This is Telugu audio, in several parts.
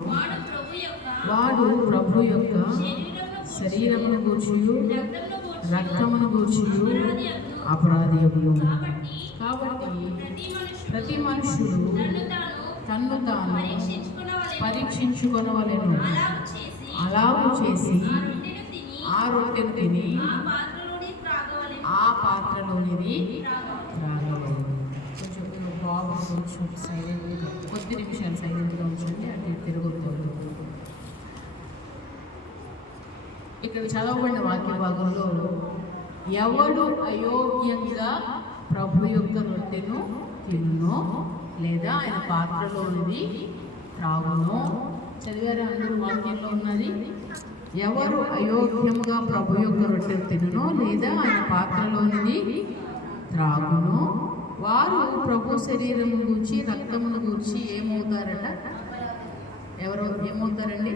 వాడు ప్రభు యొక్క శరీరమును గూర్చియు రక్తమును గూర్చియు అపరాధియగును. కాబట్టి ప్రతి మనుషుడు తన్ను తాను పరీక్షించుకొనవలెను. అలాగు చేసి ఆ రొట్టెను తిని ఆ పాత్రలోనిది త్రాగవలెను. కొంచెం బాబు కొంచెం సైలెంట్గా కొద్ది నిమిషాలు సైలెంట్గా ఉంచండి, అంటే తిరుగుతుంది. ఇక్కడ చదవబడిన వాక్య భాగంలో ఎవడు అయోగ్యంగా ప్రభు యొక్క రొట్టెను తిన్నో లేదా ఆయన పాత్రలోనిది త్రాగునో, చదివారు అందరూ వాక్యంలో ఉన్నది. ఎవరు అయోగ్యముగా ప్రభు యొక్క రొట్టెను తినో లేదా ఆయన పాత్రలోనిది త్రాగునో వారు ప్రభు శరీరము గూర్చి రక్తమును గూర్చి ఏమవుతారట? ఎవరు ఏమవుతారండి?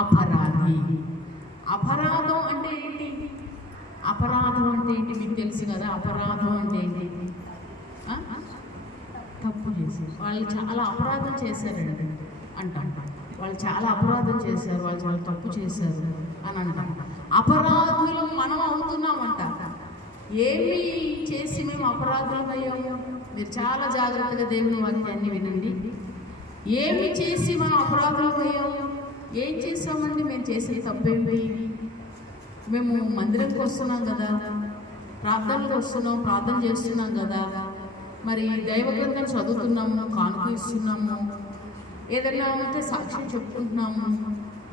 అపరాధి. అపరాధం అంటే ఏంటి? అపరాధం అంటే ఏంటి మీకు తెలుసు కదా. అపరాధం అంటే ఏంటి? తప్పు చేశారు, వాళ్ళు చాలా అపరాధం చేశారండి అంటాం. వాళ్ళు చాలా అపరాధం చేశారు, వాళ్ళు చాలా తప్పు చేశారు అని అంటాం. అపరాధులు మనం అవుతున్నామంట. ఏమి చేసి మేము అపరాధులమయ్యాము? మీరు చాలా జాగ్రత్తగా దేవుని వాక్యాన్ని వినండి. ఏమి చేసి మనం అపరాధులమయ్యాము? ఏం చేసామండి? మేము చేసే తప్పేంటి? మేము మందిరంకి వస్తున్నాం కదా, ప్రార్థనకు వస్తున్నాం, ప్రార్థన చేస్తున్నాం కదా, మరి దైవ గ్రంథం చదువుతున్నాము, కానుక ఇస్తున్నాము, ఏదైనా ఉంటే సాక్ష్యం చెప్పుకుంటున్నాము.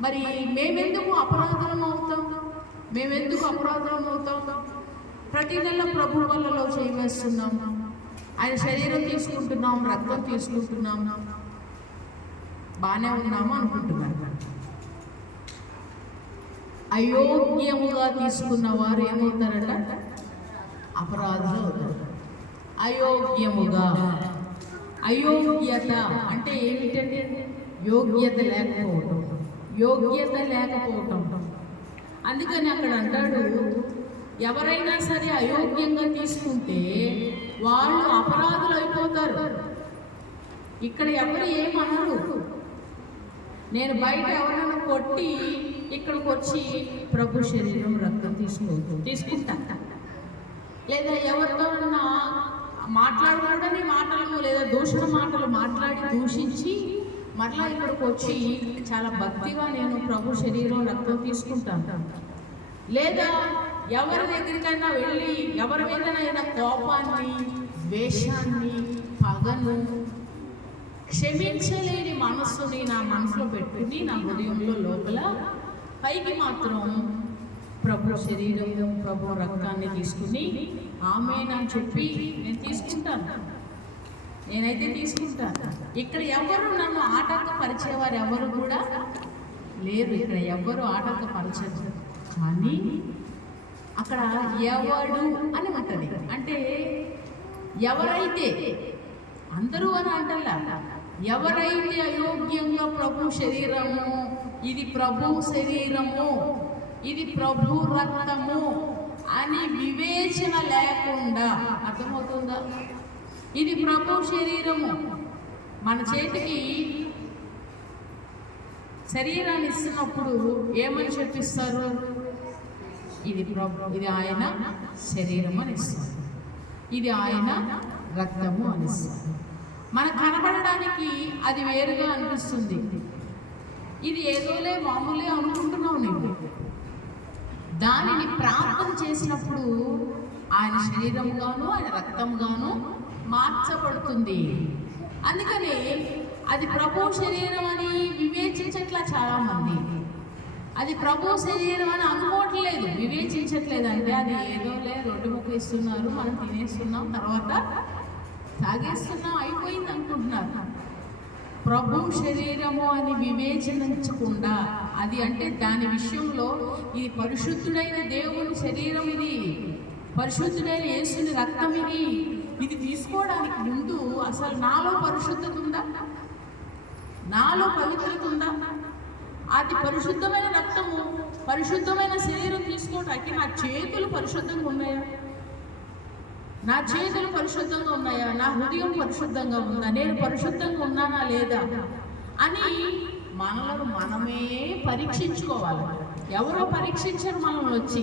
మరి మేమెందుకు అపరాధం అవుతాం? మేమెందుకు అపరాధం అవుతాం? ప్రతి నెల ప్రభు వల్లలో చేయవేస్తున్నాము, ఆయన శరీరం తీసుకుంటున్నాం, రక్తం తీసుకుంటున్నాం, బాగానే ఉన్నాము అనుకుంటున్నాను. అయోగ్యముగా తీసుకున్న వారు ఏమవుతారట? అపరాధులు అవుతారు. అయోగ్యముగా, అయోగ్యత అంటే ఏమిటంటే యోగ్యత లేకపోవటం, యోగ్యత లేకపోవటం. అందుకని అక్కడ అంటాడు, ఎవరైనా సరే అయోగ్యంగా తీసుకుంటే వాళ్ళు అపరాధులు అయిపోతారు. ఇక్కడ ఎవరు ఏమనరు. నేను బయట ఎవరైనా కొట్టి ఇక్కడికి వచ్చి ప్రభు శరీరం రక్తం తీసుకుంటా, లేదా ఎవరితోనన్నా మాట్లాడకూడని మాటలను లేదా దూషణ మాటలు మాట్లాడి దూషించి మరలా ఇక్కడికి వచ్చి చాలా భక్తిగా నేను ప్రభు శరీరం రక్తం తీసుకుంటాను. లేదా ఎవరి దగ్గరికైనా వెళ్ళి ఎవరి మీదనైనా కోపాన్ని, ద్వేషాన్ని, పగను, క్షమించలేని మనస్సుని నా మనసులో పెట్టుకుని నా హృదయంలో లోపల పైకి మాత్రం ప్రభు శరీరం, ప్రభు రక్తాన్ని తీసుకుని ఆమేన్ చెప్పి నేను తీసుకుంటాను. నేనైతే తీసుకుంటాను. ఇక్కడ ఎవరు నన్ను ఆటంకపరిచేవారు ఎవరు కూడా లేరు. ఇక్కడ ఎవరు ఆటంకపరచరు. కానీ అక్కడ ఎవడు అని ఉంటుంది. అంటే ఎవరైతే, అందరూ అని అంటలా, ఎవరైతే అయోగ్యంగా ప్రభు శరీరము, ఇది ప్రభు శరీరము, ఇది ప్రభు రక్తము అని వివేచన లేకుండా, అర్థమవుతుందా? ఇది ప్రభు శరీరము. మన చేతికి శరీరాన్ని ఇస్తున్నప్పుడు ఏమని చెప్పిస్తారు? ఇది ప్రభు, ఇది ఆయన శరీరం అని ఇస్తారు, ఇది ఆయన రక్తము అని ఇస్తారు. మనకు కనబడడానికి అది వేరుగా అనిపిస్తుంది. ఇది ఏదోలే మామూలే అనుకుంటున్నావు నువ్వు. దానిని ప్రార్థన చేసినప్పుడు ఆయన శరీరంగాను ఆయన రక్తంగాను మార్చబడుతుంది. అందుకని అది ప్రభు శరీరం అని వివేచించట్లా చాలామంది. అది ప్రభు శరీరం అని అనుకోవట్లేదు, వివేచించట్లేదు. అంటే అది ఏదోలే రొట్టె ముక్క ఇస్తున్నారు, మనం తినేస్తున్నాం, తర్వాత తాగేస్తున్నాం, అయిపోయింది అనుకుంటున్నారు. ప్రభు శరీరము అని వివేచించకుండా, అది అంటే దాని విషయంలో ఇది పరిశుద్ధుడైన దేవుని శరీరం, ఇది పరిశుద్ధుడైన యేసుని రక్తం, ఇది తీసుకోవడానికి ముందు అసలు నాలో పరిశుద్ధత ఉందా? నాలో పవిత్రత ఉందా? అది పరిశుద్ధమైన రక్తము, పరిశుద్ధమైన శరీరం తీసుకోవడానికి నా చేతులు పరిశుద్ధంగా ఉన్నాయా? నా చేతులు పరిశుద్ధంగా ఉన్నాయా? నా హృదయం పరిశుద్ధంగా ఉందా? నేను పరిశుద్ధంగా ఉన్నానా లేదా అని మనలను మనమే పరీక్షించుకోవాలి. ఎవరో పరీక్షించరు మనల్ని వచ్చి,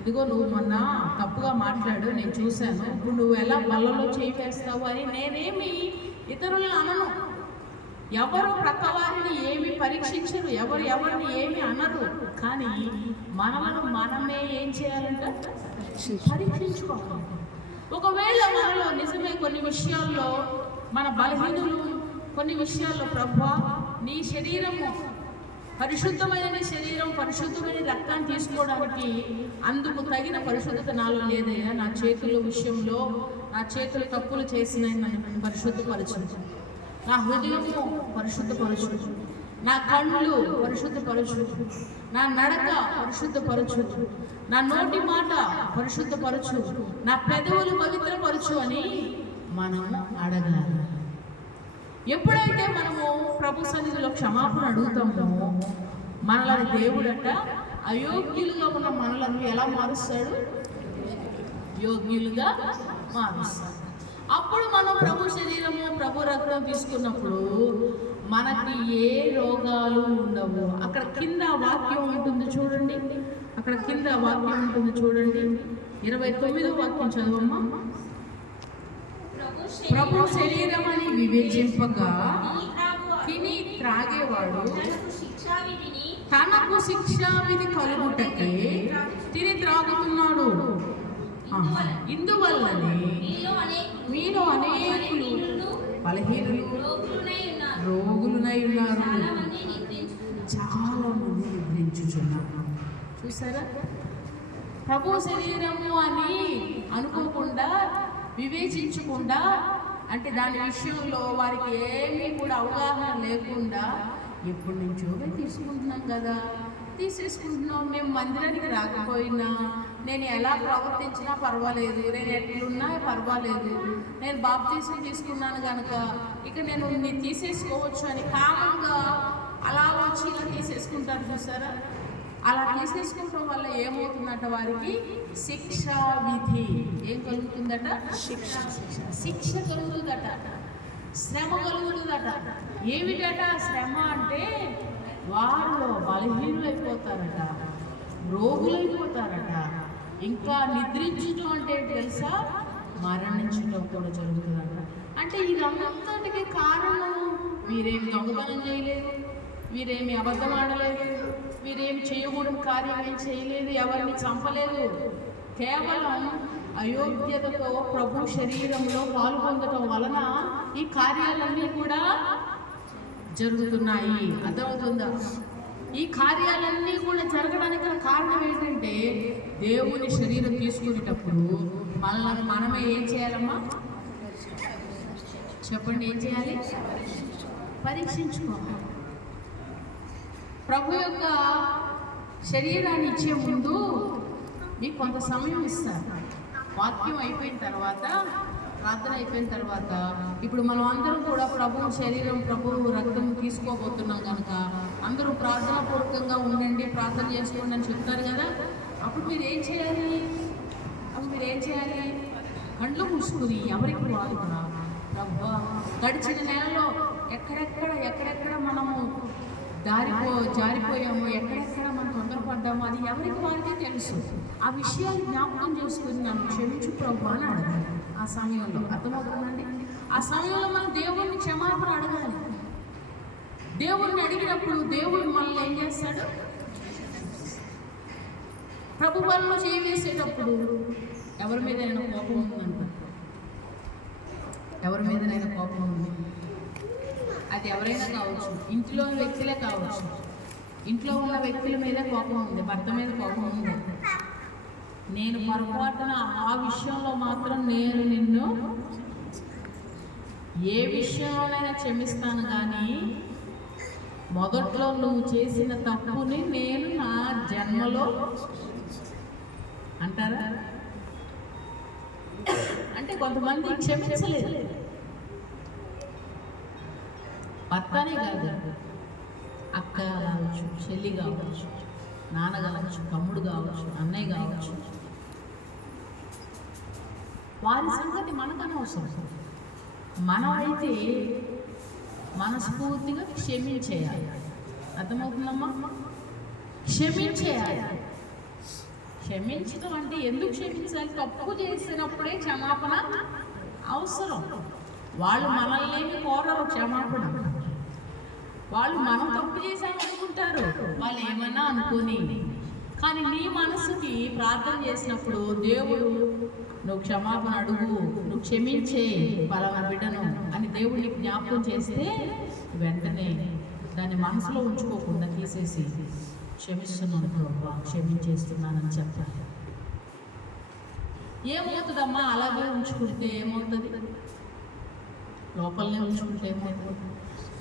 ఇదిగో నువ్వు మొన్న తప్పుగా మాట్లాడు, నేను చూశాను, ఇప్పుడు నువ్వు ఎలా బల్లలో చేయి వేస్తావు అని నేనేమి ఇతరులను అనను. ఎవరు ప్రక్కవారిని ఏమి పరీక్షించరు, ఎవరిని ఏమి అనరు. కానీ మనలను మనమే ఏం చేయాలంట? పరీక్షించుకోవాలి. ఒకవేళ మనలో నిజమే కొన్ని విషయాల్లో మన బలహీనులు, కొన్ని విషయాల్లో ప్రభువా నీ శరీరము పరిశుద్ధమైన, నీ శరీరం పరిశుద్ధమైన రక్తాన్ని తీసుకోవడానికి అందుకు తగిన పరిశుద్ధత నాలో లేదయ్యా, నా చేతుల విషయంలో నా చేతులు తప్పులు చేసిన నన్ను పరిశుద్ధపరచు, నా హృదయము పరిశుద్ధపరచు, నా కళ్ళు పరిశుద్ధపరచు, నా నడక పరిశుద్ధపరచు, నా నోటి మాట పరిశుద్ధపరచు, నా పెదవులు పవిత్రపరచు అని మనం అడగాలి. ఎప్పుడైతే మనము ప్రభు సన్నిధిలో క్షమాపణ అడుగుతామో మనల్ని దేవుడట అయోగ్యులుగా ఉన్న మనలను ఎలా మారుస్తాడు? యోగ్యులుగా మారుస్తాడు. అప్పుడు మనం ప్రభు శరీరము, ప్రభు రక్తం తీసుకున్నప్పుడు మనకి ఏ రోగాలు ఉండవు. అక్కడ కింద వాక్యం ఉంటుంది చూడండి, అక్కడ కింద వాక్యం ఉంటుంది చూడండి, 29వ వాక్యం చదవమ్మా. ప్రభు శరీరం అని వివేచింపగా తిని త్రాగేవాడు తనకు శిక్షావిధి కలుగుటకే తిని త్రాగుతున్నాడు. ఇందువల్లనే మీలో అనేకులు బలహీనులు, రోగులునై ఉన్నారు, చాలా మంది నిద్రించుచున్నారు. చూసారా? ప్రభు శరీరము అని అనుకోకుండా, వివేచించకుండా, అంటే దాని విషయంలో వారికి ఏమీ కూడా అవగాహన లేకుండా ఎప్పటి నుంచో తీసుకుంటున్నాం కదా, తీసేసుకుంటున్నాం. మేము మందిరానికి రాకపోయినా, నేను ఎలా ప్రవర్తించినా పర్వాలేదు, నేను ఎట్లున్నా పర్వాలేదు, నేను బాప్తీసం తీసుకున్నాను కనుక ఇక నేను తీసేసుకోవచ్చు అని కామంగా అలా వచ్చి ఇలా తీసేసుకుంటారు. చూసారా? అలా తీసేసుకోవడం వల్ల ఏమవుతుందట? వారికి శిక్షా విధి ఏం కలుగుతుందట? శిక్ష కలుగుతుందట, శ్రమ కలుగుతుందట. ఏమిటట శ్రమ అంటే? వారిలో బలహీనులైపోతారట, రోగులైపోతారట. ఇంకా నిద్రించడం అంటే తెలుసా? మరణించడం కూడా జరుగుతుందట. అంటే ఇదంతటికి కారణం వీరేమి దొంగతనం చేయలేదు, వీరేమి అబద్ధం ఆడలేదు, వీరేమి చేయకూడని కార్యం ఏం చేయలేదు, ఎవరిని చంపలేదు. కేవలం అయోగ్యతతో ప్రభు శరీరంలో పాల్గొనడం వలన ఈ కార్యాలన్నీ కూడా జరుగుతున్నాయి. అర్థమవుతుందా? ఈ కార్యాలన్నీ కూడా జరగడానికి కారణం ఏంటంటే దేవుని శరీరం తీసుకునేటప్పుడు మనల్ని మనమే ఏం చేయాలమ్మా? చెప్పండి, ఏం చేయాలి? పరీక్షించుకోవాలి. ప్రభు యొక్క శరీరాన్ని ఇచ్చే ముందు మీకు కొంత సమయం ఇస్తారు. వాక్యం అయిపోయిన తర్వాత, ప్రార్థన అయిపోయిన తర్వాత, ఇప్పుడు మనం అందరం కూడా ప్రభు శరీరం, ప్రభు రక్తం తీసుకోబోతున్నాం కనుక అందరూ ప్రార్థనాపూర్వకంగా ఉండండి, ప్రార్థన చేసుకోండి అని చెప్తారు కదా. అప్పుడు మీరు ఏం చేయాలి? కళ్ళు మూసుకుని ఎవరికి వారుగా ప్రభు గడిచిన నెలలో ఎక్కడెక్కడ మనము జారిపోయాము, ఎక్కడెక్కడ మనం తొందరపడ్డాము, అది ఎవరికి వారికే తెలుసు. ఆ విషయాలు జ్ఞాపకం చేసుకుని నన్ను క్షమించు ప్రభు అని అడగాలి. ఆ సమయంలో అర్థమవుతుందండి? ఆ సమయంలో మనం దేవుడిని క్షమాపణ అడగాలి. దేవుడిని అడిగినప్పుడు దేవుడు మనల్ని ఏం చేస్తాడు? ప్రభు పనులు చేయవేసేటప్పుడు ఎవరి మీదైనా కోపం ఉందంట, ఎవరి మీదనైనా కోపం ఉంది, అది ఎవరైనా కావచ్చు, ఇంట్లో వ్యక్తులే కావచ్చు. ఇంట్లో ఉన్న వ్యక్తుల మీద కోపం ఉంది, భర్త మీద కోపం ఉంది. నేను పొరపాటున ఆ విషయంలో మాత్రం నేను నిన్ను ఏ విషయంలోనైనా క్షమిస్తాను, కానీ మొదట్లో నువ్వు చేసిన తప్పుని నేను నా జన్మలో అంటారా? అంటే కొంతమంది క్షమించలేదు. భర్తనే కాదు, అక్క కావచ్చు, చెల్లి కావచ్చు, నాన్న కావచ్చు, తమ్ముడు కావచ్చు, అన్నయ్య కావచ్చు, వారి సంగతి మనకు అనవసరం. మనమైతే మనస్ఫూర్తిగా క్షమించేయాలి. అర్థమవుతుందమ్మా? క్షమించేయాలి. క్షమించడం అంటే ఎందుకు క్షమించాలి? తప్పు చేసినప్పుడే క్షమాపణ అవసరం. వాళ్ళు మనల్ని కోరరు క్షమాపణ. వాళ్ళు మనం తప్పు చేశామనుకుంటారు, వాళ్ళు ఏమన్నా అనుకోని. కానీ నీ మనసుకి ప్రార్థన చేసినప్పుడు దేవుడు నువ్వు క్షమాపణ అడుగు, నువ్వు క్షమించే పలానా బిడ్డను అని దేవుడిని జ్ఞాపకం చేస్తే వెంటనే దాన్ని మనసులో ఉంచుకోకుండా తీసేసి క్షమిస్తున్నాను ప్రభా, క్షమించేస్తున్నానని చెప్పాలి. ఏమవుతుందమ్మా అలాగే ఉంచుకుంటే? ఏమవుతుంది? లోపలనే ఉంచుకుంటే ఏమవుతుంది?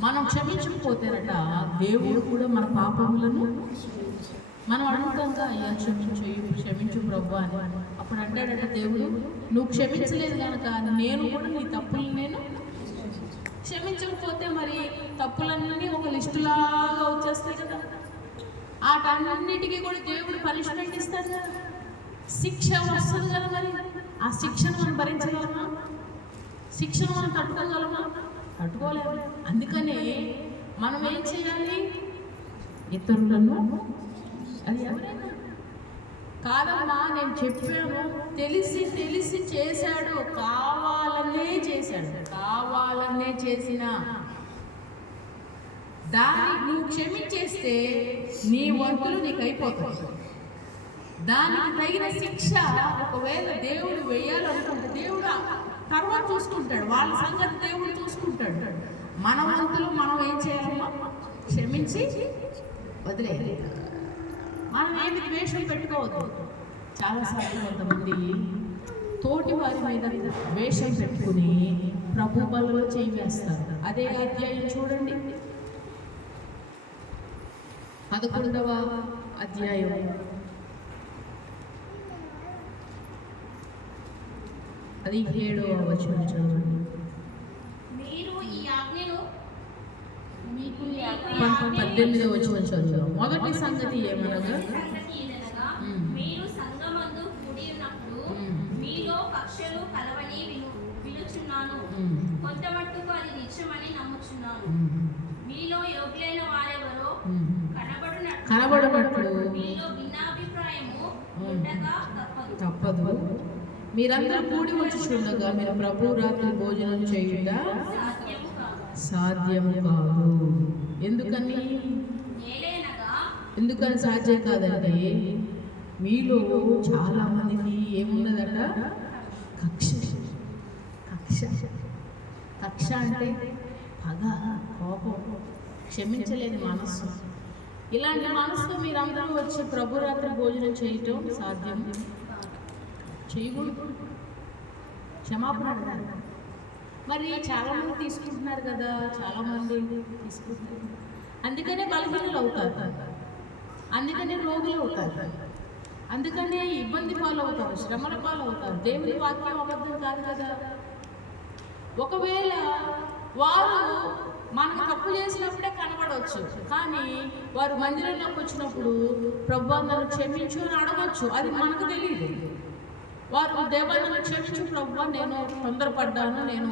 మనం క్షమించకపోతేనట దేవుడు కూడా మన పాపములను మనం అడుగుతాంగా, అయ్యా క్షమించు ప్రభు అని. అప్పుడు అంటాడట దేవుడు, నువ్వు క్షమించలేదు కనుక నేను కూడా నీ తప్పులు నేను క్షమించకపోతే మరి తప్పులన్నీ ఒక లిస్టులాగా వచ్చేస్తాయి కదా. వాటన్నిటికీ కూడా దేవుడు పనిష్మెంట్ ఇస్తాడు కదా, శిక్ష వస్తుంది కదా. మరి ఆ శిక్షను మనం భరించగలమా? శిక్షను మనం తట్టుకోగలమా? తట్టుకోలేము. అందుకనే మనం ఏం చేయాలి? ఇతరులను, అది ఎవరైనా కాదమ్మా నేను చెప్పాను, తెలిసి చేశాడు, కావాలనే చేసిన దాన్ని నువ్వు క్షమించేస్తే నీ వంతులు నీకు అయిపోతాయి. దానికి తగిన శిక్ష ఒకవేళ దేవుడు వేయాలనుకుంటే దేవుడు తర్వాత చూసుకుంటాడు, వాళ్ళ సంగతి దేవుడు చూసుకుంటాడు. మన వంతులు మనం ఏం చేయాలమ్మా? క్షమించి వదిలేయాలి. మనం ఏమి ద్వేషం పెట్టుకోవద్దు. చాలాసార్లు కొంతమంది తోటి వారి మీద ద్వేషం పెట్టుకుని ప్రభు బలలో చేయి వేస్తారు. అదే అధ్యాయం చూడండి, 11వ అధ్యాయం 17వ వచనం చదవండి. మీరు ఈ ఆజ్ఞను 18వ వచనం చదువుదాం. మొదటి సంగతి ఏమనగా, మీరు సంఘమందు కూడి ఉన్నప్పుడు మీలో కక్షలు కలవని విలుచున్నాను, కొంత మట్టుకు అది నిత్యమని నమ్ముచున్నాను. మీలో యోగ్యులైన వారెవరో కనబడినట్లు మీలో భిన్నాభిప్రాయము ఉండగా తప్పదు. మీరందరూ కూడి వచ్చి చూడగా మీరు ప్రభు రాత్రి భోజనం చేయుట సాధ్యము కాదు. ఎందుకని సాధ్యం కాదంటే మీలో చాలా మందికి ఏమున్నదట? కక్ష అంటే పగ, కోపం, క్షమించలేని మనస్సు. ఇలాంటి మనసుతో మీరందరూ వచ్చి ప్రభు రాత్రి భోజనం చేయటం సాధ్యం చేయకూడదు. క్షమాపణ అడగాలి. మరి చాలామంది తీసుకుంటున్నారు కదా, చాలామంది తీసుకుంటున్నారు. అందుకనే బలహీనలు అవుతారు, అందుకనే రోగులు అవుతారు, అందుకనే ఇబ్బంది పాలవుతారు, శ్రమల పాలవుతారు. దేవుని వాక్యం అబద్ధం కాదు కదా. ఒకవేళ వారు మనకు తప్పు చేసినప్పుడే కనబడవచ్చు, కానీ వారు మందిరంలోకి వచ్చినప్పుడు ప్రభువా నన్ను క్షమించు అని అడగచ్చు. అది మనకు తెలియదు. వారు దేవా నన్ను క్షమించు ప్రభువా, నేను తొందరపడ్డాను, నేను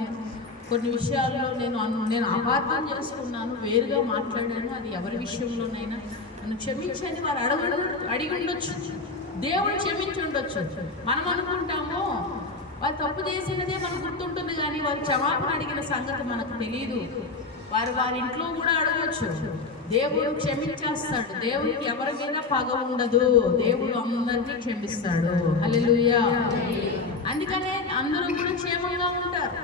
కొన్ని విషయాల్లో నేను అపార్థం చేసుకున్నాను, వేరుగా మాట్లాడాను, అది ఎవరి విషయంలోనైనా నన్ను క్షమించని వారు అడిగి ఉండొచ్చు. దేవుడు క్షమించి ఉండొచ్చు. మనం అనుకుంటాము వారు తప్పు చేసినదే మనకు గుర్తుంటుంది, కానీ వారు క్షమాపణ అడిగిన సంగతి మనకు తెలియదు. వారి ఇంట్లో కూడా అడగవచ్చు. దేవుడు క్షమించేస్తాడు. దేవుడికి ఎవరి మీద పగ ఉండదు. దేవుడు అందరినీ క్షమిస్తాడు. హల్లెలూయా. అందుకనే అందరూ కూడా క్షేమంగా ఉంటారు.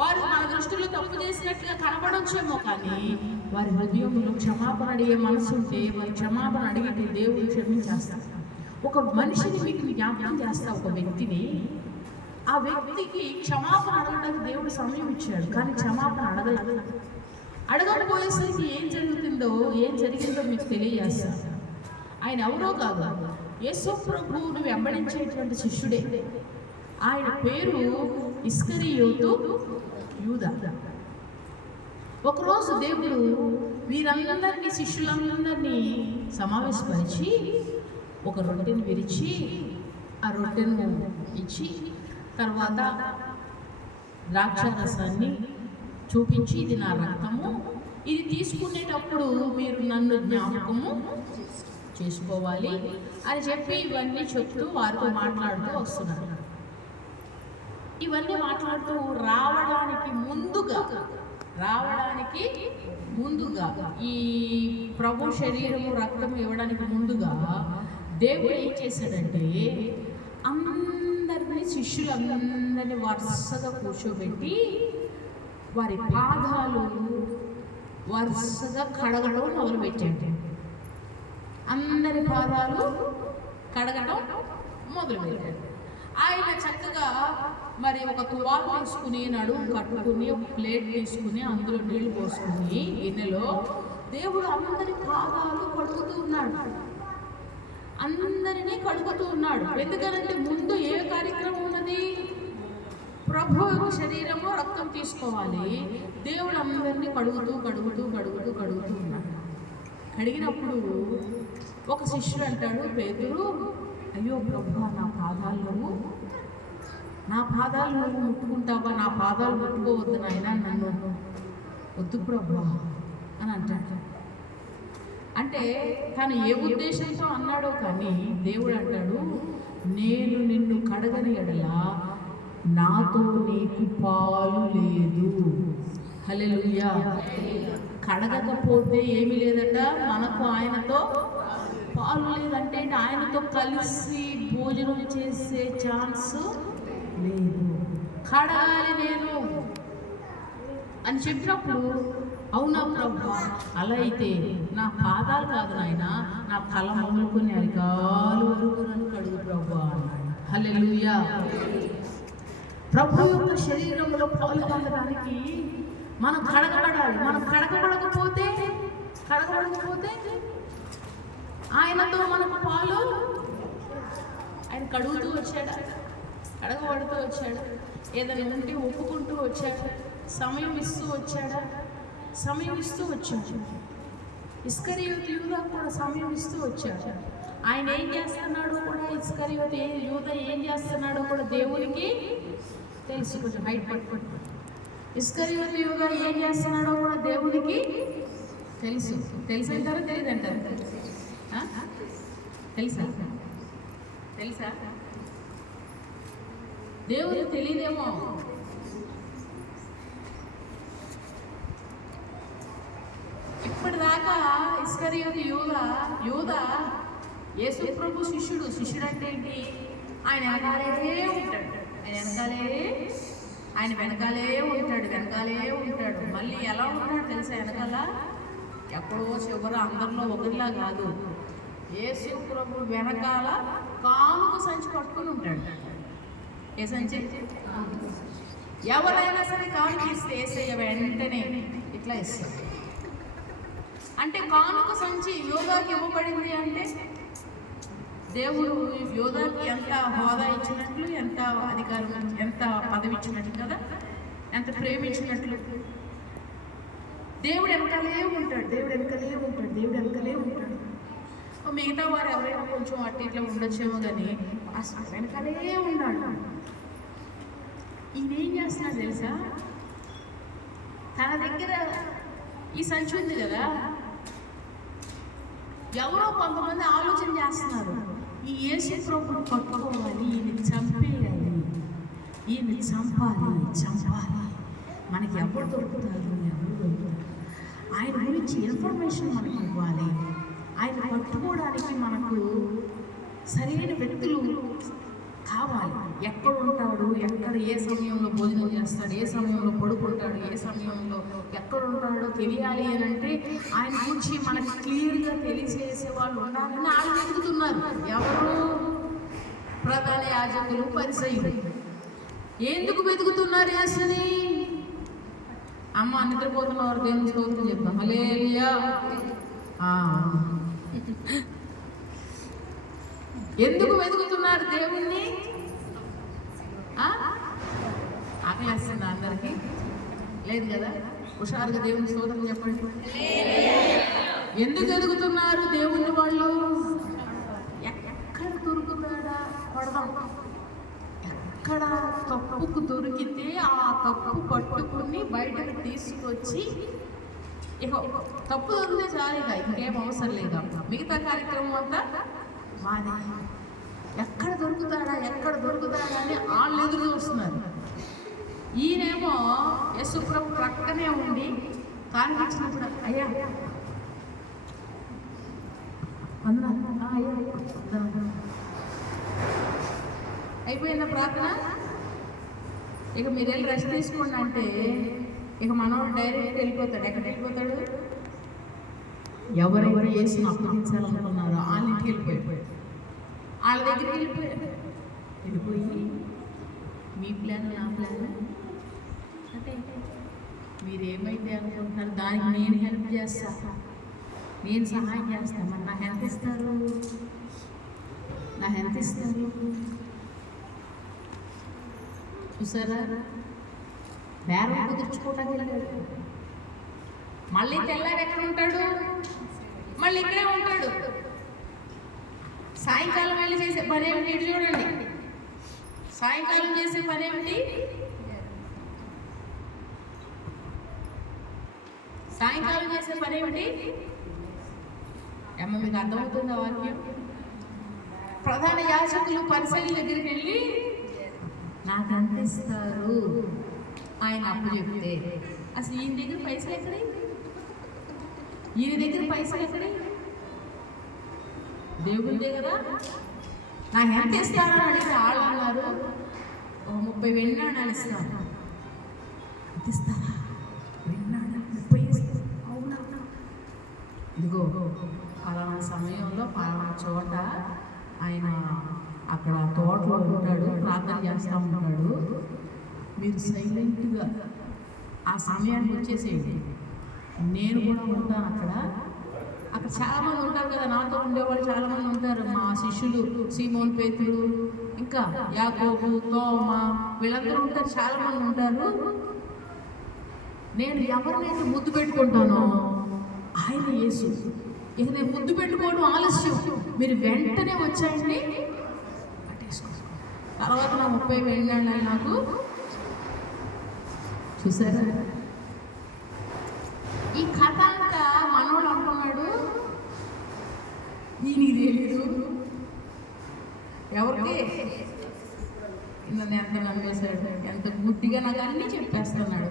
వారు మన దృష్టిలో తప్పు చేసినట్టుగా కనబడొచ్చేమో, కానీ వారి హృదయంలో క్షమాపణ అడిగే మనసు ఉంటే వారి క్షమాపణ అడిగితే దేవుడు క్షమించేస్తాడు. ఒక మనిషిని మీకు జ్ఞాపకం చేస్తా, ఒక వ్యక్తిని, ఆ వ్యక్తికి క్షమాపణ అడగడానికి దేవుడు సమయం ఇచ్చాడు, కానీ క్షమాపణ అడగకపోయేసరికి ఏం జరిగిందో మీకు తెలియజేస్తాను. ఆయన ఎవరో కాదు, యేసు ప్రభువును వెంబడించేటువంటి శిష్యుడే. ఆయన పేరు ఇస్కరియోతు యూదా. ఒకరోజు దేవుడు వీరందరినీ, శిష్యులందరినీ సమావేశపరిచి ఒక రొట్టెను విరిచి ఆ రొట్టెను ఇచ్చి తర్వాత ద్రాక్షరసాన్ని చూపించి ఇది నా రక్తము, ఇది తీసుకునేటప్పుడు మీరు నన్ను జ్ఞాపకము చేసుకోవాలి అని చెప్పి ఇవన్నీ చెప్తూ వారితో మాట్లాడుతూ వస్తున్నారు. ఇవన్నీ మాట్లాడుతూ రావడానికి ముందుగా ఈ ప్రభు శరీరము రక్తము ఇవ్వడానికి ముందుగా దేవుడు ఏం చేశాడంటే అందరినీ శిష్యులందరినీ వరుసగా కూర్చోబెట్టి వారి పాదాలు వరుసగా కడగడం మొదలుపెట్టాడు. అందరి పాదాలు కడగడం మొదలుపెట్టాడు. ఆయన చక్కగా మరి ఒక తువాలు తీసుకుని నడుము కట్టుకుని ఒక ప్లేట్ తీసుకుని అందులో నీళ్లు పోసుకుని గిన్నెలో దేవుడు అందరి పాదాలు కడుగుతూ ఉన్నాడు. అందరినీ కడుగుతూ ఉన్నాడు. ఎందుకంటే ముందు ఏ కార్యక్రమం ఉన్నది? ప్రభు శరీరము రక్తం తీసుకోవాలి. దేవుడు అందరినీ కడుగుతూ ఉన్నాడు. కడిగినప్పుడు ఒక శిష్యుడు అంటాడు, పేతురు, అయ్యో ప్రభు, నా పాదాలు నువ్వు ముట్టుకుంటావా? నా పాదాలు ముట్టుకోవద్దు నాయనా, నన్ను వద్దు ప్రభు అని అంటాడు. అంటే తను ఏ ఉద్దేశంతో అన్నాడో కానీ దేవుడు అంటాడు, నేను నిన్ను కడగని ఎడల నాతో నీకు పాలు లేదు. హల్లెలూయా. కడగకపోతే ఏమీ లేదట, మనకు ఆయనతో పాలు లేదంటే ఆయనతో కలిసి భోజనం చేసే ఛాన్స్ లేదు. కడగాలి నేను అని చెప్పినప్పుడు, అవునా ప్రభు, అలా అయితే నా పాదాలు కాదు నాయన, నా తల మొదలుకొని అరికాలు వరకు నన్ను కడుగు ప్రభు అన్నాడు. హల్లెలూయా. ప్రభు యొక్క శరీరంలో పాలు పొందడానికి మనం కడగబడాలి. మనం కడగబడకపోతే ఆయనతో మనకు పాలు, ఆయన కడుగుతూ వచ్చాడు, కడగబడుతూ వచ్చాడు, ఏదైనా ఉంటే ఒప్పుకుంటూ వచ్చాడు, సమయం ఇస్తూ వచ్చాడు. ఇస్కరియోతు యూదా కూడా సమయం ఇస్తూ వచ్చాడు. ఆయన ఏం చేస్తున్నాడో కూడా, ఇస్కరియోతు యూదా ఏం చేస్తున్నాడో కూడా దేవునికి తెలుసు. కొంచెం హైట్ పట్టుకుంటు. ఇస్కరియోతు యూదా ఏం చేస్తున్నాడో కూడా దేవునికి తెలుసు. అంటారా? తెలియదు అంటారు? తెలుసా? దేవునికి తెలియదేమో. ఇప్పటిదాకా ఇస్కరియోతు యూదా యేసు ప్రభు శిష్యుడు అంటే ఏంటి? ఆయన వెనకాలే ఉంటాడు. మళ్ళీ ఎలా ఉంటాడు తెలుసా? వెనకాల ఎక్కడో చివర అందరిలో ఒకరిలా కాదు. యేసు ప్రభు వెనకాల కానుక సంచి పట్టుకుని ఉంటాడు. ఏ సంచి? ఎవరైనా సరే కానుక ఇస్తే ఏసయ్య వెంటనే ఇట్లా ఇస్తాడు. అంటే కానుక సంచి యోధాకి ఇవ్వబడింది అంటే దేవుడు యోధాకి ఎంత హోదా ఇచ్చినట్లు, ఎంత అధికారం, ఎంత పదవి ఇచ్చినట్లు కదా, ఎంత ప్రేమించినట్లు. దేవుడు వెనకాలే ఉంటాడు. మిగతా వారు ఎవరైనా కొంచెం అట్టి ఇట్లా ఉండొచ్చేమో కానీ అసలు వెనకాలే ఉన్నాడు. ఈయన ఏం చేస్తున్నాడు తెలుసా? తన దగ్గర ఈ సంచి ఉంది కదా, ఎవరో కొంతమంది ఆలోచన చేస్తున్నారు, ఈ యేసు ప్రభువుని పట్టుకోవాలి, ఈయన చంపేయాలి, ఈయన చంపాలి, మనకి ఎవరు దొరుకుతారు? ఆయన గురించి ఇన్ఫర్మేషన్ మనకి ఇవ్వాలి. ఆయన పట్టుకోవడానికి మనకు సరైన వ్యక్తులు కావాలి. ఎక్కడ ఉంటాడు, ఏ సమయంలో భోజనం చేస్తాడు, ఏ సమయంలో పడుకుంటాడు, ఏ సమయంలో ఎక్కడ ఉంటాడో తెలియాలి అని అంటే ఆయన గురించి మనకి క్లియర్గా తెలియజేసే వాళ్ళు ఉండాలని ఆయన వెతుకుతున్నారు. ఎవరు? ప్రధాన యాజకులు, పరిసయ్యులు. ఎందుకు వెతుకుతున్నారు యేసుని? అమ్మ నిద్రపోతున్న వారు దేవుని స్తోత్రం చెప్తాం. హల్లెలూయా. ఎందుకు వెతుకుతున్నారు దేవుణ్ణి? ఆకలేస్తుందా అందరికీ? లేదు కదా? హుషారుగా దేవుని స్తోత్రం చెప్పండి. ఎందుకు ఎదుగుతున్నారు దేవుణ్ణి వాళ్ళు? ఎక్కడ దొరుకుతాడా కొడదాం, ఎక్కడ తప్పుకు దొరికితే ఆ తప్పు పట్టుకుని బయటకు తీసుకొచ్చి ఇక తప్పు దొరికితే చాలు, ఇక ఇంకేం అవసరం లేదు. మిగతా కార్యక్రమం అంతా మాది. ఎక్కడ దొరుకుతాడా అని వాళ్ళు ఎదురు చూస్తున్నారు. ఈయనేమో యేసుప్రభు ప్రక్కనే ఉండి కానిపించినప్పుడు అయ్యా అయిపోయిన ప్రార్థన, ఇక మీరు వెళ్ళి రెస్ట్ తీసుకోండి అంటే ఇక మనోడు డైరెక్ట్ వెళ్ళిపోతాడు. ఎక్కడ వెళ్ళిపోతాడు? ఎవరెవరు వేసి అప్పగించాలనుకున్నారో వాళ్ళ ఇంటికి వెళ్ళిపోయాడు. వాళ్ళ దగ్గరికి వెళ్ళిపోయి మీ ప్లాన్ నా ప్లాన్ అంటే మీరేమైతే అనుకుంటున్నారు దానికి నేను హెల్ప్ చేస్తా, నేను సహాయం చేస్తాను. మరి నాకు ఎంత ఇస్తారు? చూసారా? బేరం కుదుర్చుకోవటానికి వెళ్ళాడు. మళ్ళీ తెల్లారు ఎక్కడ ఉంటాడు? మళ్ళీ ఇక్కడే ఉంటాడు. సాయంకాలం వెళ్ళి చేసే పని ఏమిటి? ఇటు చూడండి, సాయంకాలం చేసే పని ఏమిటి? సాయంకాలం చేసే పని ఏమిటి? ఏమో మీకు అర్థమవుతుందా వాక్యం? ప్రధాన యాజకులు పరిసయ్యుల దగ్గరికి వెళ్ళి నాకు ఎంత ఇస్తారు ఆయన అప్పు చెప్తే, అసలు ఈయన దగ్గర పైసలు ఎక్కడే? దేవుడిదే కదా. నాకు ఎంత ఇస్తారని అడిగితే వాళ్ళు అన్నారు 30 వెండి నాణాలు ఇస్తాను. ఎంత ఇస్తారా? 30 ఇస్తారు. అవునా? ఇదిగో పలానా సమయంలో పలానా చోట ఆయన అక్కడ తోటలో ఉంటాడు, ప్రార్థన చేస్తూ ఉంటాడు. మీరు సైలెంట్గా ఆ సమయానికి వచ్చేసేయండి. నేను కూడా ఉంటాను అక్కడ. చాలామంది ఉంటారు కదా, నాతో ఉండేవాళ్ళు చాలామంది ఉంటారు. మా శిష్యులు సీమోన్ పేతురు, ఇంకా యాకోబు, తోమ, వీళ్ళందరూ ఉంటారు, చాలామంది ఉంటారు. నేను ఎవరినైతే ముద్దు పెట్టుకుంటానో ఆయన యేసు. ఇక నేను ముద్దు పెట్టుకోవడం ఆలస్యం, మీరు వెంటనే వచ్చాయండి తర్వాత నా 30 వెళ్ళాను నాకు. చూసారా ఈ కథ అంతా? మనోడు అంటున్నాడు ఈయనకి తెలీదు. ఎవరికి? నన్ను ఎంత నమ్మేశాడు, ఎంత గుడ్డిగా నాకు అన్నీ చెప్పేస్తున్నాడు.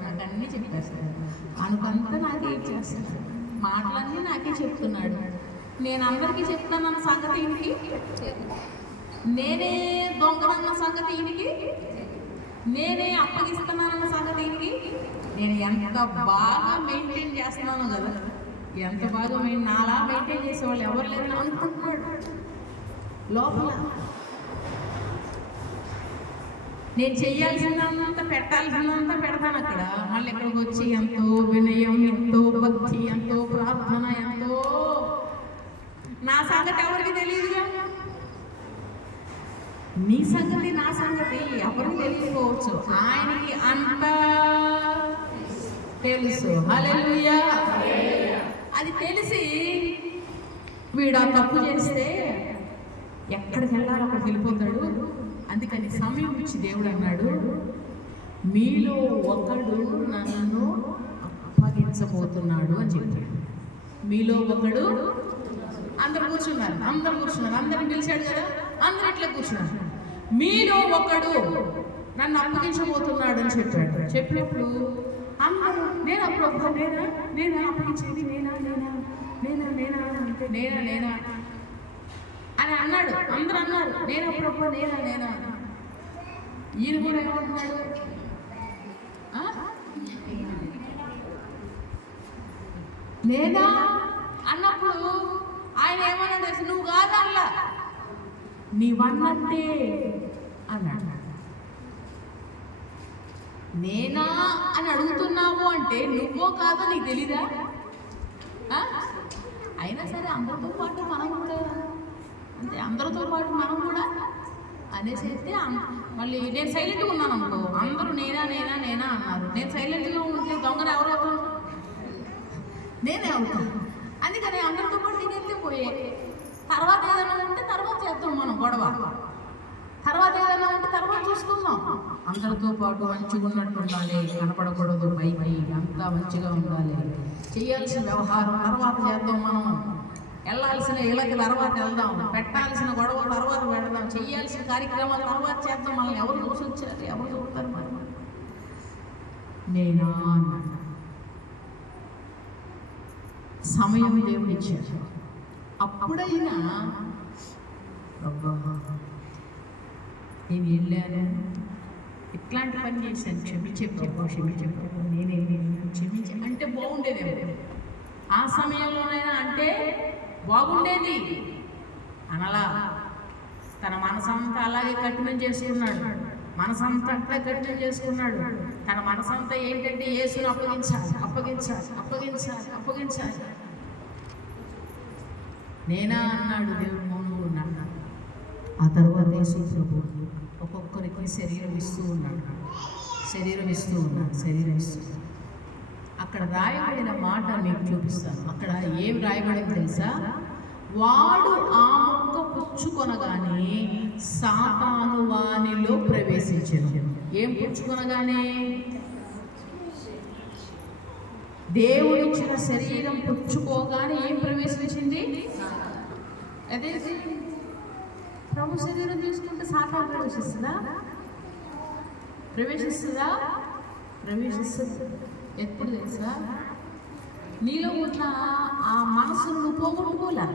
అనుకంతా నాకే ఇచ్చేస్తాడు, మాటలన్నీ నాకే చెప్తున్నాడు. నేను అందరికీ చెప్తానన్న సంగతి ఈయనకి, నేనే దొంగనన్న సంగతి ఈయనకి, నేనే అప్పగిస్తున్నానన్న సంగతి ఈయనకి. నేను ఎంత బాగా మెయింటైన్ చేస్తున్నాను కదా, ఎంత బాగా నాలా మెయింటైన్ చేసేవాళ్ళు ఎవరు లేదని అనుకుంటున్నాడు లోపల. నేను చెయ్యాల్సిందంతా పెట్టాల్సిందంతా పెడతాను అక్కడ. మళ్ళీ ఇక్కడికి వచ్చి ఎంతో వినయం, ఎంతో భక్తి, ఎంతో ప్రార్థన, ఎంతో నా సంగతి ఎవరికి తెలియదుగా. నీ సంగతి నా సంగతి ఎవరికి తెలియకపోవచ్చు, ఆయనకి అంతా తెలుసు. హల్లెలూయా. అది తెలిసి వీడు ఆ తప్పు చేస్తే ఎక్కడికి వెళ్ళాలో అక్కడికి వెళ్ళిపోతాడు. అందుకని సమయం ఇచ్చి దేవుడు అన్నాడు, మీలో ఒకడు నన్ను అప్పగించబోతున్నాడు అని చెప్పాడు. మీలో ఒకడు, అందరు కూర్చున్నారు, అందరిని పిలిచాడు కదా, అందరూ ఇట్లా కూర్చున్నారు. మీలో ఒకడు నన్ను అప్పగించబోతున్నాడు అని చెప్పాడు. చెప్పినప్పుడు అందరూ నేనా ప్రభు, నేనా అప్పగించేది, నేనా అంటే నేనా అని అన్నాడు. అందరూ అన్నారు నేనా ప్రభు, నేనా. ఈయన కూడా ఏమంటున్నాడు? నేనా అన్నప్పుడు ఆయన ఏమన్నాడు? నువ్వు కాదల్లా, నీవన్నట్టే అన్నాడు. నేనా అని అడుగుతున్నావు అంటే నువ్వో కాదో నీకు తెలీదా? అయినా సరే అందరితో పాటు మనం కూడా అనేసి అయితే మళ్ళీ నేను సైలెంట్గా ఉన్నాను అనుకో, అందరూ నేనా అన్నారు. నేను సైలెంట్గా ఉంటే దొంగలు ఎవరు అవుతారు? నేనే అవుతాను. అందుకని అందరితో పాటు నేనైతే పోయే. తర్వాత ఏదైనా ఉంటే తర్వాత చేస్తాం మనం గొడవ, తర్వాత ఏదైనా ఉంటే తర్వాత చూసుకుంటాం. చేసుకుందాం. అందరితో పాటు మంచిగా ఉన్నట్టు ఉండాలి, కనపడకూడదు పైకి, అంతా మంచిగా ఉండాలి. చేయాల్సిన వ్యవహారం తర్వాత చేద్దాం, మనం వెళ్ళాల్సిన ఇళ్ళకి తర్వాత వెళ్దాం, పెట్టాల్సిన గొడవ తర్వాత పెడదాం, చేయాల్సిన కార్యక్రమాలు తర్వాత చేద్దాం. మనం ఎవరు చూసి వచ్చారు, ఎవరు చూస్తారు మనం నేనా అన్నాడు. సమయం దేవుడు ఇచ్చాడు. అప్పుడైనా అబ్బా నేను వెళ్ళాను, ఇట్లాంటి పని చేశాను, క్షమించే నేనే క్షమించే అంటే బాగుండేది. ఆ సమయంలోనైనా అంటే బాగుండేది అనలా. తన మనసంతా అలాగే కఠినం చేసుకున్నాడు, మనసంతా అట్లా కఠినం చేసుకున్నాడు. తన మనసంతా ఏంటంటే యేసును అప్పగించాలి. నేనా అన్నాడు దేవుడు, మౌనంగా ఉన్నాడు. ఆ తర్వాత యేసు ప్రభు ఒక్కొక్కరికి శరీరం ఇస్తూ ఉన్నాడు. అక్కడ రాయబడిన మాట మీకు చూపిస్తాను. అక్కడ ఏం రాయబడింది తెలుసా? వాడు ఆ మొక్క పుచ్చుకొనగానే సాతాను వానిలో ప్రవేశించెను. ఏం పుచ్చుకొనగానే? దేవుడిచ్చిన శరీరం పుచ్చుకోగానే ఏం ప్రవేశించింది? అదే ప్రభు శరీరం తీసుకుంటే సాతాను ప్రవేశిస్తుందా? ఎప్పుడు తెలుసా? నీలో ఉన్న ఆ మనసును నువ్వు పోగొట్టుకోలే,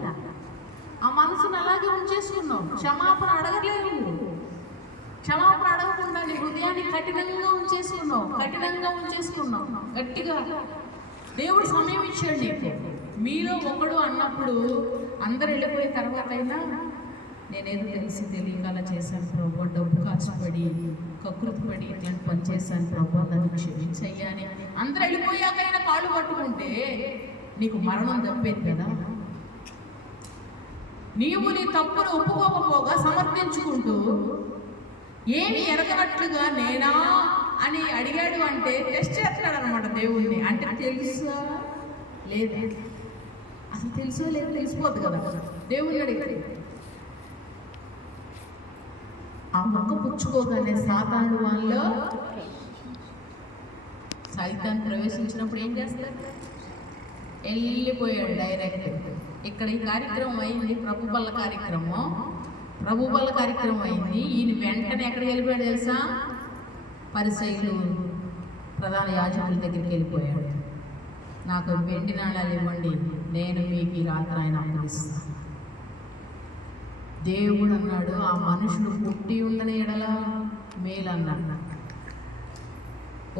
ఆ మనసును అలాగే ఉంచేసుకున్నావు. క్షమాపణ అడగలేదు, క్షమాపణ అడగకుండా నీ హృదయాన్ని కఠినంగా ఉంచేసుకున్నావు. గట్టిగా దేవుడు సమయం ఇచ్చాడు నీకు. మీలో ఒకడు అన్నప్పుడు అందరు వెళ్ళిపోయిన తర్వాత అయినా నేనేదో తెలియక అలా చేశాను ప్రభు, డబ్బు కాసుపడి కకృతిపడి ఇట్లాంటి పని చేశాను ప్రభు, నన్ను క్షమించయ్యా అని అందరు వెళ్ళిపోయాకైనా కాళ్ళు పట్టుకుంటే నీకు మరణం తప్పేది కదా. నీవు నీ తప్పును ఒప్పుకోకపోగా సమర్థించుకుంటూ ఏమి ఎరగనట్లుగా నేనా అని అడిగాడు అంటే టెస్ట్ చేస్తున్నాడు అనమాట దేవుణ్ణి. అంటే తెలుసా లేదా? అసలు తెలుసో లేదో తెలిసిపోద్ది కదా దేవుణ్ణి అడిగాడు. ఆ మొక్క పుచ్చుకోగానే సాతాను వాళ్ళలో సైతాన్ ప్రవేశించినప్పుడు ఏం చేస్తారు? వెళ్ళిపోయాడు డైరెక్ట్. ఇక్కడ ఈ కార్యక్రమం అయింది, ప్రభు బల్ల కార్యక్రమం అయింది. ఈయన వెంటనే ఎక్కడికి వెళ్ళిపోయాడు తెలుసా? పరిసయ్యులు, ప్రధాన యాజకుల దగ్గరికి వెళ్ళిపోయాడు. నాకు వెండి నాణాలు ఇవ్వండి, నేను మీకు ఈ రాత్రి ఆయన అప్పగిస్తాను. దేవుడు అన్నాడు, ఆ మనుషుడు పుట్టి ఉండని ఎడల మేలన్నాడు.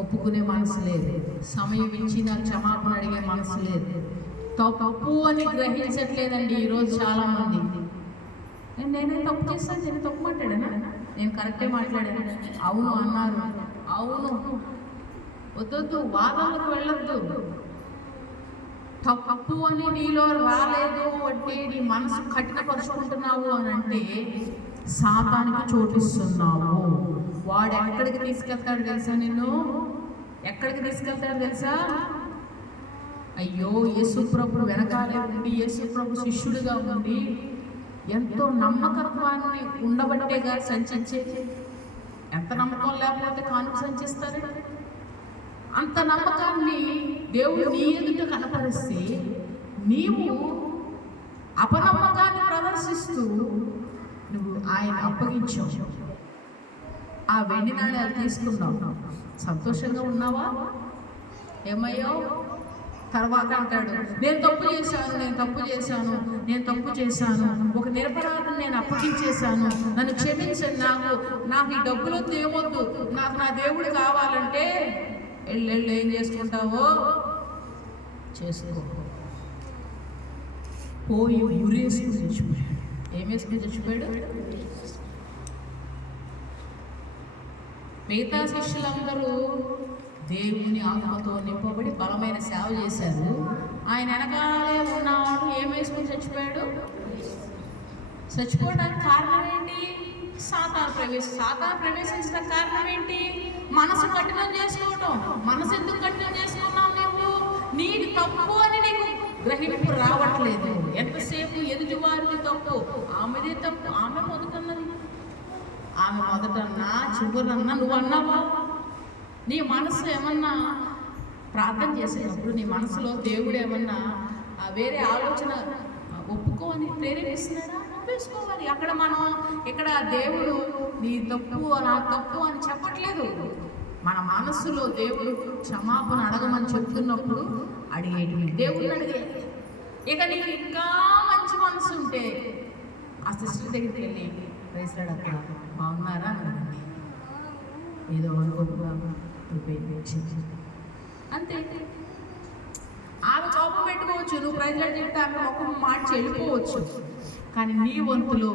ఒప్పుకునే మనసు లేదు, సమయం ఇచ్చి నాకు క్షమాపణ అడిగే మనసు లేదు. తప్పు అని గ్రహించట్లేదండి ఈరోజు చాలా మంది. నేనే తప్పు చేస్తాను, నేను తప్పు మాట్లాడానా? నేను కరెక్టే మాట్లాడాను. అవును అన్నారు, అవును. వద్దొద్దు, వాదాలకు వెళ్ళొద్దు. తప్పు అని నీలో రాలేదు అంటే నీ మనసు కఠినపరుచుకుంటున్నావు అని అంటే సాతానికి చోటిస్తున్నావు. వాడు ఎక్కడికి తీసుకెళ్తాడు తెలుసా? నిన్ను ఎక్కడికి తీసుకెళ్తాడు తెలుసా? అయ్యో, యేసు ప్రభు వెనకాలే ఉండి, యేసు ప్రభు శిష్యుడిగా ఉండి ఎంతో నమ్మకత్వాన్ని ఉండబట్టేగా సంచించేది. ఎంత నమ్మకం లేకపోతే కానుక సంచిస్తారు? అంత నమ్మకాన్ని దేవుడు నీ ఎదుట కనపరిస్తే నీవు అపనమ్మకాన్ని ప్రదర్శిస్తూ నువ్వు ఆయన అప్పగించావు. ఆ వెండి నాణ్యాలు తీసుకున్నావు, సంతోషంగా ఉన్నావా? ఏమయ్యో? తర్వాత అంటాడు, నేను తప్పు చేశాను, ఒక నిరపరాధం నేను అప్పగించేశాను, నన్ను క్షమించండి, నాకు ఈ డబ్బులు తేవద్దు, నాకు నా దేవుడు కావాలంటే ఎల్లెళ్ళు ఏం చేసుకుంటావో చేసుకో. పోయి ఊరేసుకుని చచ్చిపోయాడు. ఏం వేసుకుని చచ్చిపోయాడు? మిగతా శిష్యులందరూ దేవుని ఆత్మతో నింపబడి బలమైన సేవ చేశారు. ఆయన వెనకాలే ఉన్నవాడు ఏం వేసుకుని చచ్చిపోయాడు? చచ్చిపోవడానికి కారణం ఏంటి? సాతాను ప్రవేశించిన కారణం ఏంటి? మనసు కఠినం చేసుకోవటం. మనసు ఎందుకు కఠినం చేసుకున్నావు? నువ్వు నీది తప్పు అని నీకు గ్రహింపు రావట్లేదు. ఎంతసేపు ఎదుటి వారిని తప్పు, ఆమెదే తప్పు, ఆమె మొదటన్నది. ఆమె మొదటన్నా చివరన్నా నువ్వు అన్నావా? నీ మనసు ఏమన్నా ప్రార్థన చేసేటప్పుడు నీ మనసులో దేవుడు ఏమన్నా వేరే ఆలోచన ఒప్పుకోని ప్రేరేపిస్తున్నాడా? ఒప్పేసుకోవాలి. అక్కడ మనం ఇక్కడ దేవుడు నీ తప్పు నా తప్పు అని చెప్పట్లేదు. మన మనసులో దేవుడు క్షమాపణ అడగమని చెప్తున్నప్పుడు అడిగేటి దేవుడిని అడిగేది. ఇక నీకు ఇంకా మంచి మనసు ఉంటే ఆ సిస్టర్ దగ్గరికి వెళ్ళి వేసాడక్క బాగున్నారా అని ఏదో అనుకోకుండా అంతే. ఆమె కోపం పెట్టుకోవచ్చు, నువ్వు ప్రజలు చెప్తే ఆమె ఒక మాట వెళ్ళిపోవచ్చు, కానీ నీ వంతులో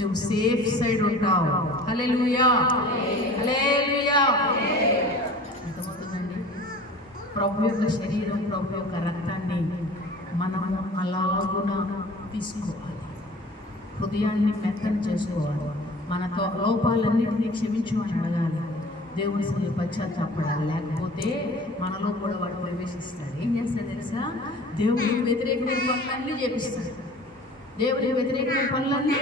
నువ్వు సేఫ్ సైడ్ ఉంటావు. హల్లెలూయా, హల్లెలూయా. అర్థమవుతుందండి? ప్రభు యొక్క శరీరం, ప్రభు యొక్క రక్తాన్ని మనము అలాగున తీసుకోవాలి, హృదయాన్ని మెత్తన చేసుకోవాలి, మన లోపాలన్నింటినీ క్షమించు అని అడగాలి, దేవుడి సరి పశ్చాత్తాపడాలి. లేకపోతే మనలో కూడా వాడు ప్రవేశిస్తాడు. ఏం చేస్తాడు తెలుసా? దేవుడికి వ్యతిరేకమైన పనులన్నీ చేపిస్తాడు, దేవుడికి వ్యతిరేకమైన పనులన్నీ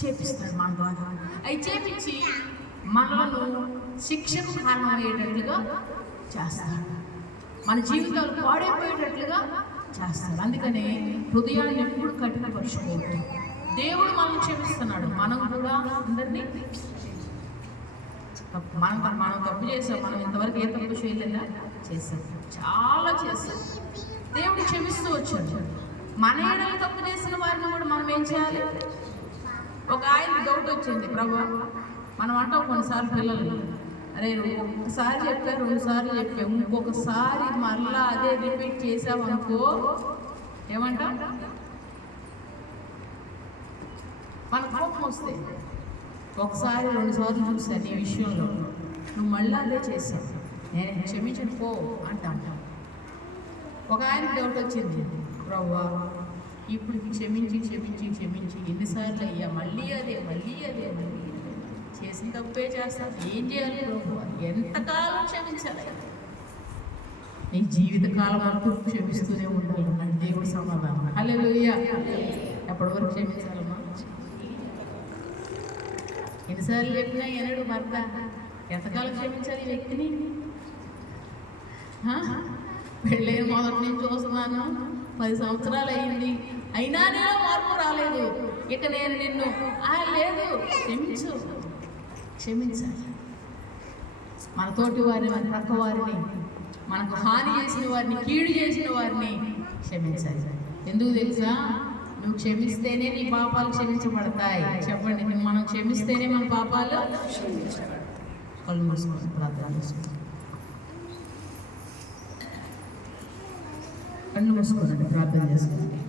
చేపిస్తాడు మన ద్వారా. అవి చేపించి మనలను శిక్షకు కారణమయ్యేటట్లుగా చేస్తాడు, మన జీవితాలు పాడైపోయేటట్లుగా చేస్తాడు. అందుకనే హృదయాన్ని ఎప్పుడు కఠినపరుచుకోవద్దు. దేవుడు మనల్ని క్షమిస్తున్నాడు, మనం కూడా అందరినీ మనం తప్పు చేసాం. మనం ఇంతవరకు ఏ తప్పు చేయలేదా? చేసాం, చాలా చేసాం. దేవుడు క్షమిస్తూ వచ్చాడు. మన ఏడలు తప్పు చేసిన వారిని కూడా మనం ఏం చేయాలి? ఒక ఆయన డౌట్ వచ్చింది, ప్రభా మనం అంటాం కొన్నిసార్లు పిల్లలు, అరే ఒకసారి చెప్పా, 2 సార్లు చెప్పాము, ఇంకొకసారి మళ్ళా అదే రిపీట్ చేసామనుకో ఏమంటాం? మన కోపం వస్తే ఒకసారి 2 సార్లు చూసాను నీ విషయంలో, నువ్వు మళ్ళీ అదే చేసావు, నేను క్షమించను పో అంటాం. ఒక ఆయనకి డౌట్ వచ్చింది, ప్రవ్వా ఇప్పుడు క్షమించి క్షమించి క్షమించి ఎన్నిసార్లు అయ్యా, మళ్ళీ అదే మళ్ళీ అదే మళ్ళీ చేసిన తప్పే చేస్తాను, ఏం చేయాలి ప్రభు? ఎంతకాలం క్షమించాలి? నీ జీవితకాలం అంటూ క్షమిస్తూనే ఉండాలి అని దేవుడు సమాధానం. హల్లెలూయా. ఎప్పటి వరకు క్షమించాలమ్మా? ఎన్నిసార్లు చెప్పినా ఎనడు భర్త ఎంతకాలం క్షమించాలి ఈ వ్యక్తిని? పెళ్ళైన మొదటి నుంచి చూస్తున్నాను, 10 సంవత్సరాలు అయింది, అయినా నేను మార్పు రాలేదు, ఇక నేను నిన్ను లేదు క్షమించు. క్షమించాలి. మన తోటి వారిని, మన ప్రక్క వారిని, మనకు హాని చేసిన వారిని, కీడు చేసిన వారిని క్షమించాలి. ఎందుకు తెలుసా? నువ్వు క్షమిస్తేనే నీ పాపాలు క్షమించబడతాయి. చెప్పండి, మనం క్షమిస్తేనే మన పాపాలు క్షమించబడతాయి. కళ్ళు మూసుకొని ప్రార్థన చేసుకోండి, కళ్ళు మూసుకోండి, ప్రార్థన చేసుకోండి.